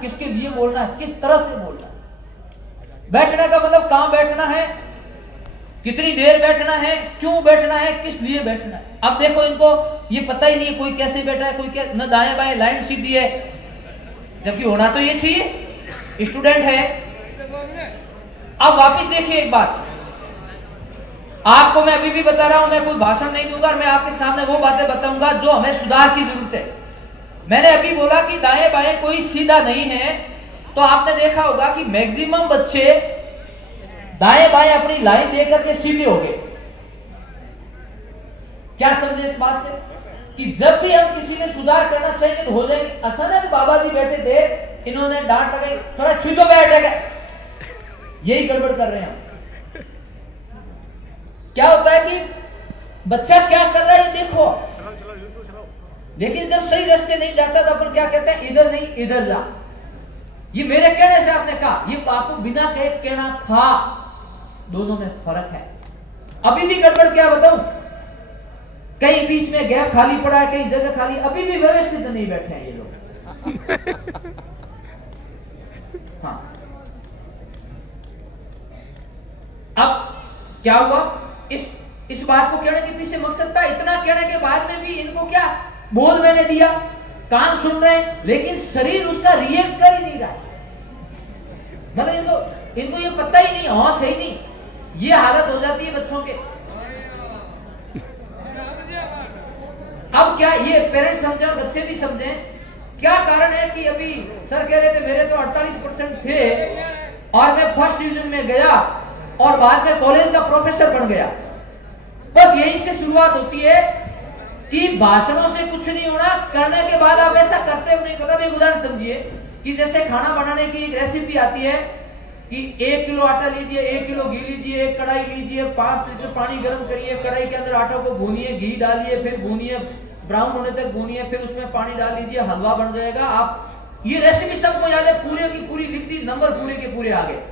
किसके लिए बोलना है, किस तरह से बोलना है। बैठने का मतलब कहां बैठना है, कितनी देर बैठना है, क्यों बैठना है, किस लिए बैठना है। अब देखो इनको ये पता ही नहीं, कोई कैसे बैठा है, कोई क्या, न दाएं बाएं लाइन सीधी है, जबकि होना तो ये चाहिए, स्टूडेंट है। अब वापस देखिए एक बात, आपको मैं अभी भी बता रहा हूं, मैं कोई भाषण नहीं दूंगा, मैं आपके सामने वो बातें बताऊंगा जो हमें सुधार की जरूरत है। मैंने अभी बोला कि दाएं बाएं कोई सीधा नहीं है, तो आपने देखा होगा कि मैक्सिमम बच्चे दाएं बाएं अपनी लाइन देकर के सीधे हो गए। क्या समझे इस बात से कि जब भी हम किसी में सुधार करना चाहेंगे तो हो जाएंगे। अचानक बाबा जी बैठे थे, इन्होंने डांट लगाई, थोड़ा सीधो बैठेगा, यही गड़बड़ कर रहे हैं हम। क्या होता है कि बच्चा क्या कर रहा है ये देखो, लेकिन जब सही रास्ते नहीं जाता तो अपन क्या कहते हैं, इधर नहीं इधर जा। ये मेरे कहने से आपने कहा, ये आपको बिना कहे कहना था, दोनों में फर्क है। अभी भी गड़बड़ क्या बताऊं, कहीं बीच में गैप खाली पड़ा है, कहीं जगह खाली, अभी भी व्यवस्थित नहीं बैठे हैं ये लोग। हाँ, अब क्या हुआ, इस बात को कहने के पीछे मकसद था, इतना कहने के बाद में भी इनको क्या बोल मैंने दिया, कान सुन रहे हैं लेकिन शरीर उसका रिएक्ट कर ही नहीं रहा है। मतलब इनको ये पता ही नहीं, होश है ही नहीं। ये हालत हो जाती है बच्चों के। अब क्या ये पेरेंट्स समझे और बच्चे भी समझे, क्या कारण है कि अभी सर कह रहे थे मेरे तो 48% थे और मैं फर्स्ट डिवीजन में गया और बाद में कॉलेज का प्रोफेसर बन गया। बस यही से शुरुआत होती है कि भाषणों से कुछ नहीं होना, करने के बाद आप ऐसा करते हो नहीं करता। एक उदाहरण समझिए कि जैसे खाना बनाने की एक रेसिपी आती है कि 1 किलो आटा लीजिए, 1 किलो घी लीजिए, 1 कढ़ाई लीजिए, 5 लीटर पानी गर्म करिए, कढ़ाई के अंदर आटा को भूनिए, घी डालिए, फिर भूनिए, ब्राउन होने तक भूनिए, फिर उसमें पानी डाल दीजिए, हलवा बन जाएगा। आप ये रेसिपी सबको याद है, पूरे की पूरी लिख दी, नंबर पूरे के पूरे आ गए।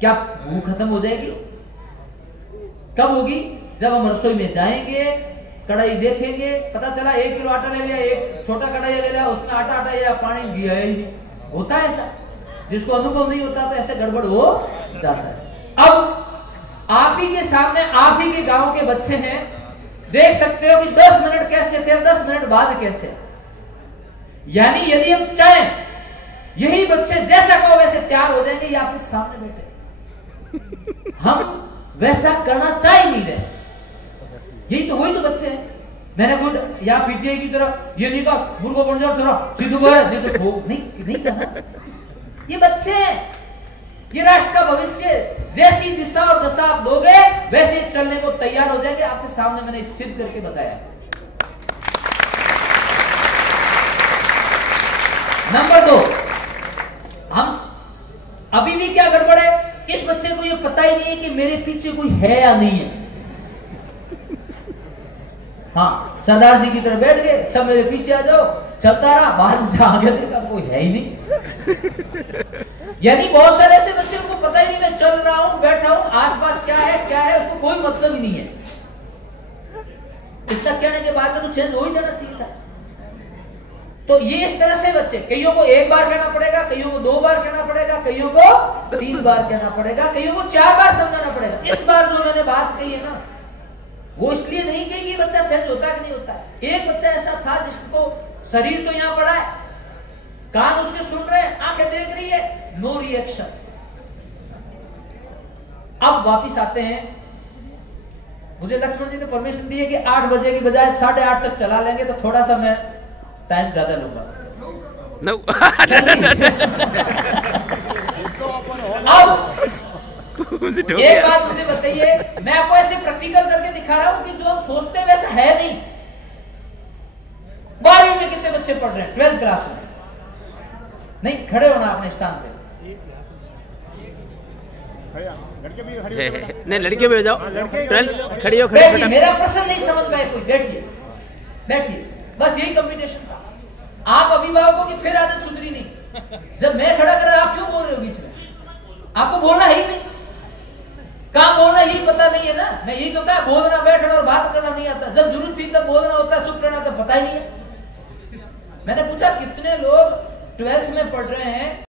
क्या भूख खत्म हो जाएगी? कब होगी? जब हम रसोई में जाएंगे, कढ़ाई देखेंगे, पता चला 1 किलो आटा ले लिया, एक छोटा कढ़ाई ले लिया, उसमें आटा या पानी गया ही नहीं। होता है ऐसा, जिसको अनुभव नहीं होता तो ऐसे गड़बड़ हो जाता है। अब आप ही के सामने आप ही के गांव के बच्चे हैं, देख सकते हो कि 10 मिनट कैसे थे, 10 मिनट बाद कैसे। यानी यदि हम चाहें यही बच्चे जैसा कहो वैसे तैयार हो जाएंगे, ये आपके सामने बैठे। हम वैसा करना चाह ही नहीं रहे, यही तो वही तो बच्चे हैं। मैंने खुद या पीटीआई की तरह ये नहीं कहा मुर्गो बन जाओ थोड़ा सीधू नहीं कहना। ये बच्चे हैं, ये राष्ट्र का भविष्य, जैसी दिशा और दशा आप दोगे वैसे चलने को तैयार हो जाएंगे। आपके सामने मैंने सिद्ध करके बताया। नंबर 2, हम अभी भी क्या गड़बड़ है, इस बच्चे को ये पता ही नहीं है कि मेरे पीछे कोई है या नहीं है। हाँ, सरदार जी की तरह बैठ गए, सब मेरे पीछे आ जाओ, चलता रहा, बाद आगे देखा कोई है ही नहीं। यानी बहुत सारे ऐसे बच्चे को पता ही नहीं, मैं चल रहा हूं, बैठा हूं, आसपास क्या है उसको कोई मतलब ही नहीं है। इतना कहने के बाद में तो चेंज हो ही जाना चाहिए था। तो ये इस तरह से बच्चे, कईयों को 1 बार कहना पड़ेगा, कईयों को 2 बार कहना पड़ेगा, कईयों को 3 बार कहना पड़ेगा, कईयों को 4 बार समझाना पड़ेगा। इस बार जो मैंने बात कही है ना, वो इसलिए नहीं कही कि बच्चा चेंज होता है कि नहीं होता है। एक बच्चा ऐसा था जिसको शरीर तो यहां पड़ा है, कान उसके सुन रहे हैं, आंखें देख रही है, नो रिएक्शन। अब वापिस आते हैं, मुझे लक्ष्मण जी ने परमिशन दी है कि 8 बजे की बजाय 8:30 तक चला लेंगे, तो थोड़ा सा मैं टाइम ज्यादा लूंगा। अब एक बात मुझे बताइए, मैं आपको ऐसे प्रैक्टिकल करके दिखा रहा हूं कि जो हम सोचते हैं वैसा है नहीं। 12वीं में कितने बच्चे पढ़ रहे हैं, 12th क्लास में? नहीं, खड़े होना अपने स्थान पे। नहीं, लड़के भी हो जाओ, खड़ी हो। बैठिए, मेरा प्रश्न नहीं समझ पाए कोई, बैठिए, बस यही कम्बिनेशन था। आप अभिभावकों की फिर आदत सुधरी नहीं। जब मैं खड़ा कर, आप क्यों बोल रहे हो बीच में? आपको बोलना ही नहीं, काम बोलना यही पता नहीं है ना। मैं यही तो कहा, बोलना, बैठना और बात करना नहीं आता। जब जरूरत थी तब बोलना होता है, चुप रहना तब पता ही नहीं है। मैंने पूछा कितने लोग 12th में पढ़ रहे हैं